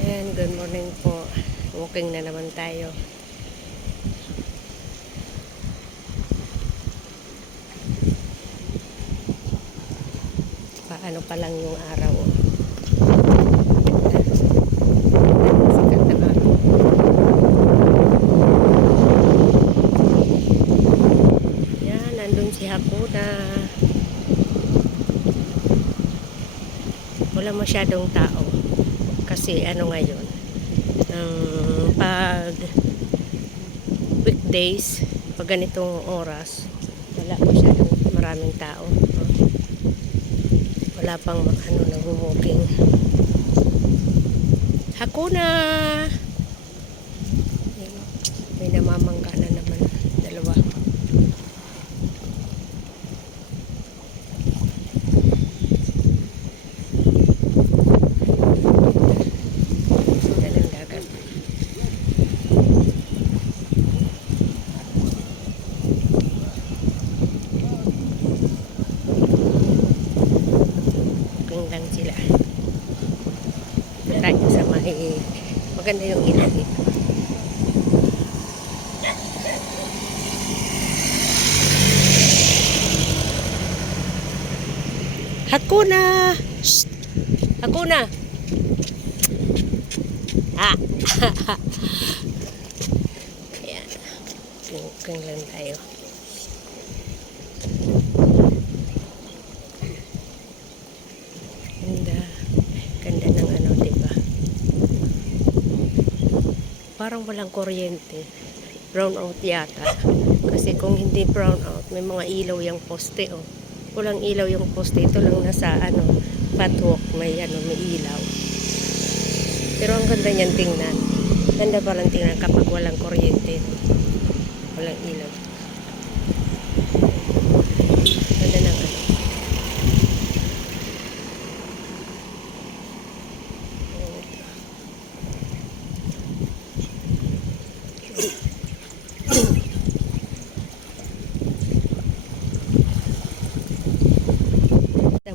And good morning po. Walking na naman tayo. Paano pa lang yung araw. Sikat ng araw. Yan, nandun si Hakuna. Wala masyadong tao. Kasi ano ngayon, pag weekdays, pag ganitong oras, wala masyadong maraming tao. Wala pang nag-walking. Hakuna! May namamangga na naman. Dalawa. Yan ang dagat. Lang sila. Tayo sa maganda yung ilaw dito. Hakuna! Shh! Hakuna! Ah! Ayan. Tingnan lang tayo. Ganda ng diba? Parang walang kuryente. Brown out yata. Kasi kung hindi brown out, may mga ilaw yung poste, oh. Walang ilaw yung poste. Ito lang nasa, pathwalk, may ilaw. Pero ang ganda niyan tingnan. Ganda pa lang tingnan kapag walang kuryente. Walang ilaw. Ganda ng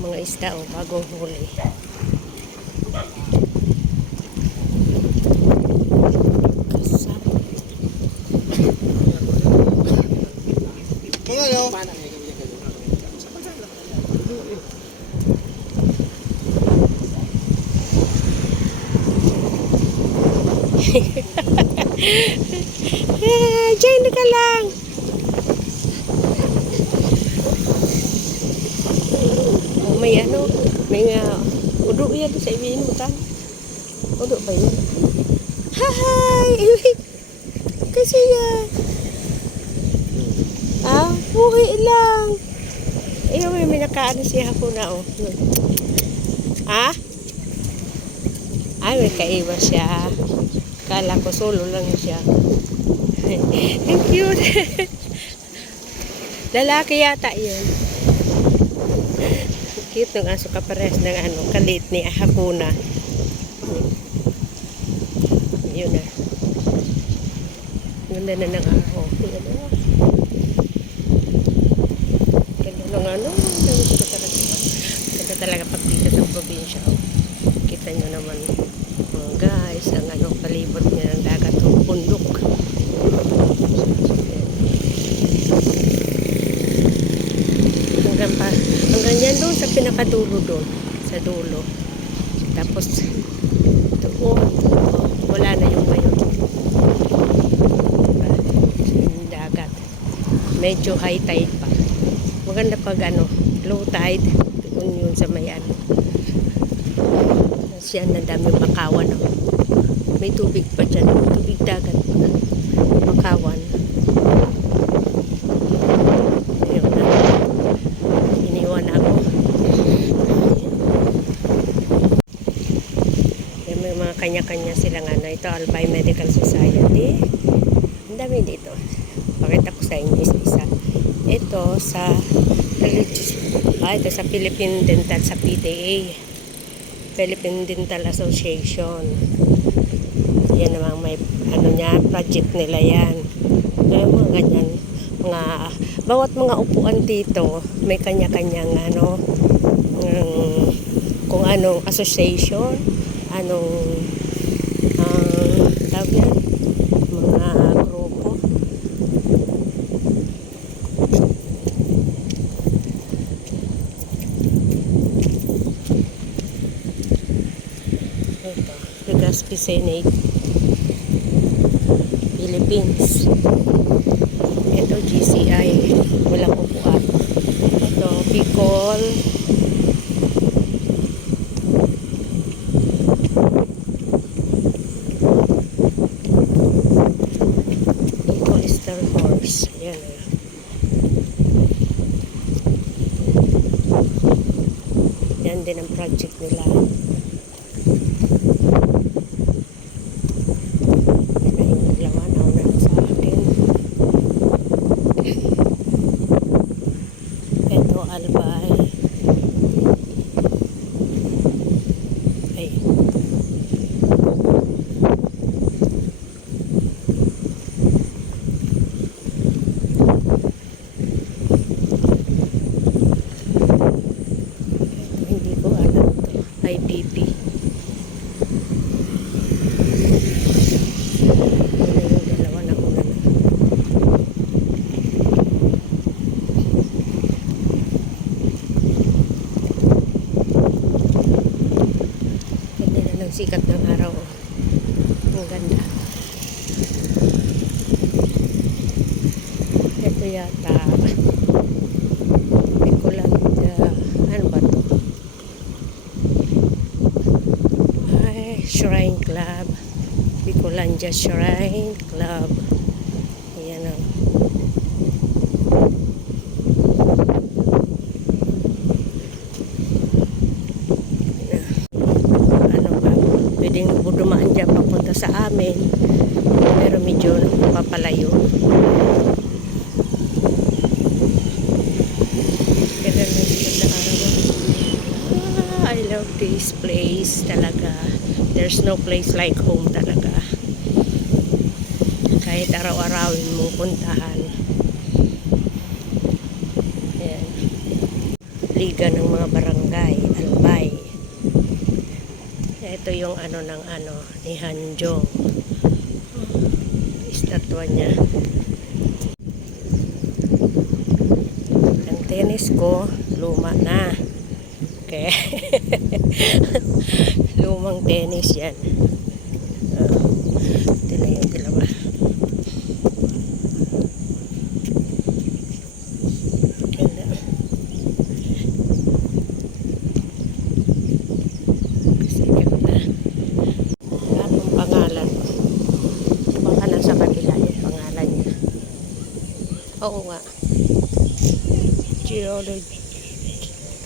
mga isda, oh, bagong huli. Kasap. Diyan ka lang. May udo yan sa ibinutan. Udo ba yan? Hi! Kasi yan. Buhay lang. May nakaano siya ako na, oh. May kaiba siya. Kala ko solo lang siya. Thank you. Lalaki yata yun. Cute ng aso kapares ng kalit ni Hakuna. Yun na. Ganda na ng aho. Ganda ng Ganda talaga pag dito sa probinsya. Kita nyo naman guys, ang palibot niya ng dagat o bundok. Hanggang yan doon sa pinakadulo doon. Sa dulo. Tapos doon, wala na yung ngayon. Yung dagat. Medyo high tide pa. Maganda pag low tide. Doon yun sa mayan. Siya na daming makawan. May tubig pa dyan. Tubig dagat pa. Makawan. Kanya-kanya silang ito Albay Medical Society. Ang dami dito. Pakita ko sa inyo isa. Ito sa ito sa Philippine Dental, sa PDA, Philippine Dental Association. Yan namang may project nila yan. Mga ganyan, bawat mga upuan dito may kanya-kanyang kung anong association, anong tawag yan, mga grupo. Ito, Legazpi Senate, Philippines. Ito, GCI, walang upuan. Ito, Bicol, Bicol Star Horse. Yan. Yan din ang project nila. Albay. Ay. Hindi ko alam to. IPP. Yung dalawa na una na. Sikat ng araw. Ang ganda. Ito yata Bicolanda. Ano ba to? Ay, Shrine Club. Bicolanda Shrine Club. Ayan o. Pwedeng dumaan dyan papunta sa amin, pero medyo papalayo. Ganda na siya na araw. I love this place talaga. There's no place like home talaga. Kahit araw-arawin mong puntahan. Ayan. Liga ng mga barangay, Albay. Ito yung ano ng ano ni Hanjong. Estatwa niya. Ang tennis ko luma na. Okay. Lumang tennis yan. Ito na yung dalawa. Oo nga. Geology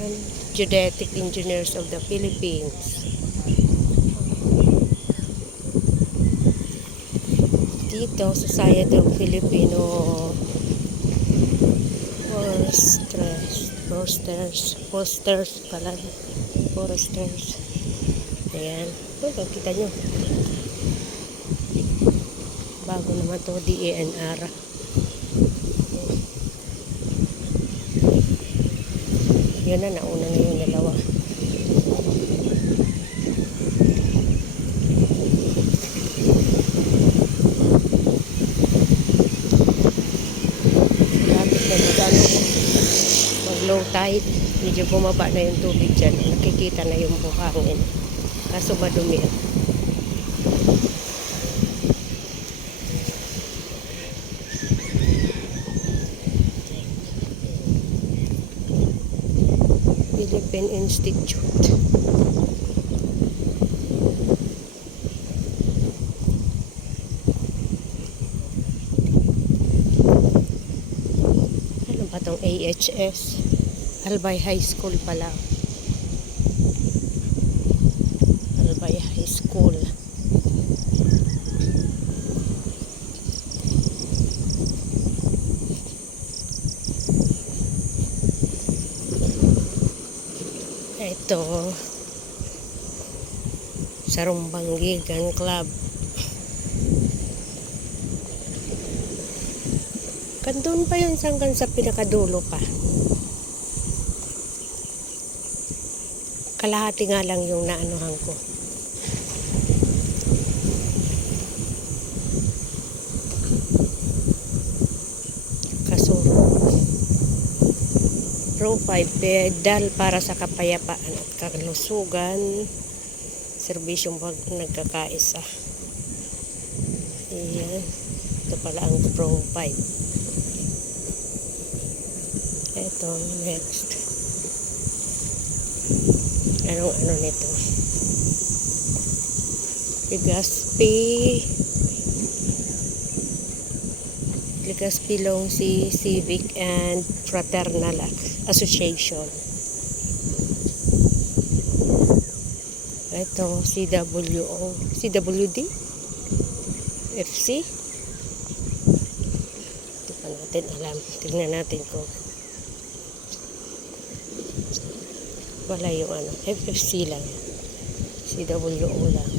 and Geodetic Engineers of the Philippines. Dito, Society of Filipino Foresters pala. Foresters. Ayan. Ito, kita nyo. Bago naman to, DENR. Yun na, nauna na yung dalawa. Lapit na mag-low tide. Medyo bumaba na yung tubig dyan. Nakikita na yung buhangin. Kaso madumi. Philippine Institute. Ano ba itong AHS? Albay High School pala. Albay High School. Ito, Sarumbanggigan Club. Kandun pa yun hanggang sa pinakadulo pa. Kalahati nga lang yung naanuhan ko. Kasuro. Pro 5 pedal para sa kapayapaan at kalusugan. Serbisyong pag nagkakaisa. Ayan. Ito pala ang Pro 5. Ito, next. Anong ano nito? Legazpi Longsi Civic and Fraternal Association. Ito, CWD? FC? Hindi pa natin alam. Tingnan natin kung wala yung ano, FFC lang. CWO lang.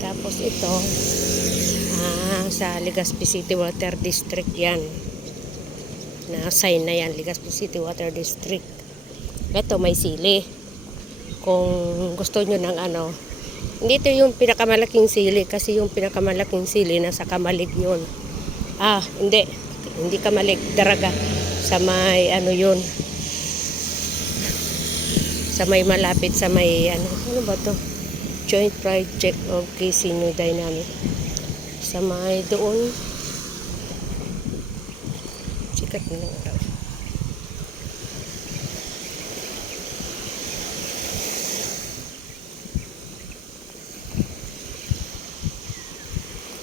Tapos ito, sa Legazpi City Water District yan. Na-assign na yan, Legazpi City Water District. Ito may sili. Kung gusto nyo ng ano, hindi ito yung pinakamalaking sili kasi yung pinakamalaking sili nasa Kamalig yun. Hindi Kamalig, Daraga. Sa may ano yun. Sa may malapit sa may ano ba to? Joint Project of Casino Dynamic. Sa may doon. Sikat na ng araw.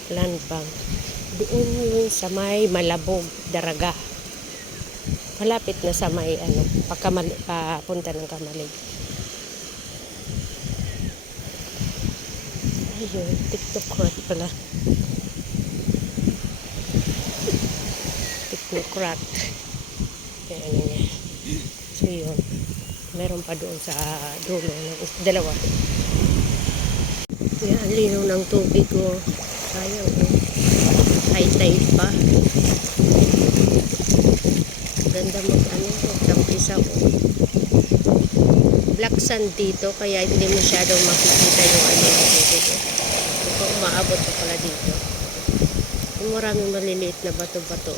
Land Bank. Doon yun sa may Malabog, Daraga. Malapit na sa may ano, papunta ng Kamalig. Ayun, Technocrat pala. Technocrat. Ayan niya. So yun. Meron pa doon sa dulo ng dalawa. Yan, linaw ng tubig ko. Sayang eh. High tide pa. Ganda magtampisa ko. Black sand dito kaya hindi masyadong makikita yung ano ng tubig. Kung umaabot pa pala dito. Yung maraming maliliit na bato-bato.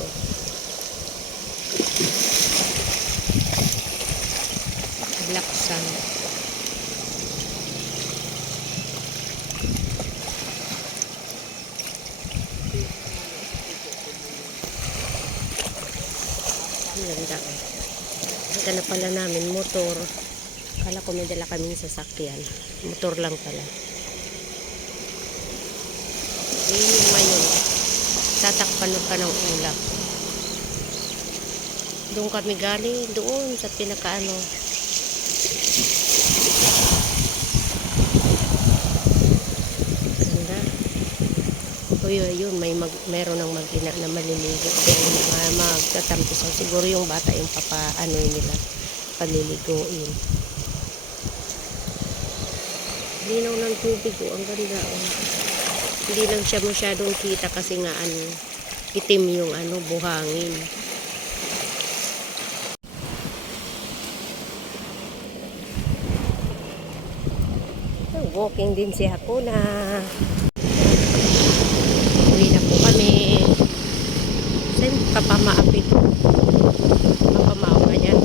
Black sand. Ganda. Ika na pala namin motor. Kala ko may dala kaming sasakyan. Motor lang pala. Yun yung mayon. Tatakpan pa ng ulap. Doon kami galing. Doon sa pinakaano. Ganda. Yun, meron ng mag-ina na maliligo. Magtatampisaw. Siguro yung bata yung nila. Paliliguin. Linaw ng tubig. Ang ganda. Hindi lang siya masyadong kita kasi nga itim yung buhangin. Walking din si Hakuna. Uwi na po kami. Saan papamaapit? Mapamao ka dyan.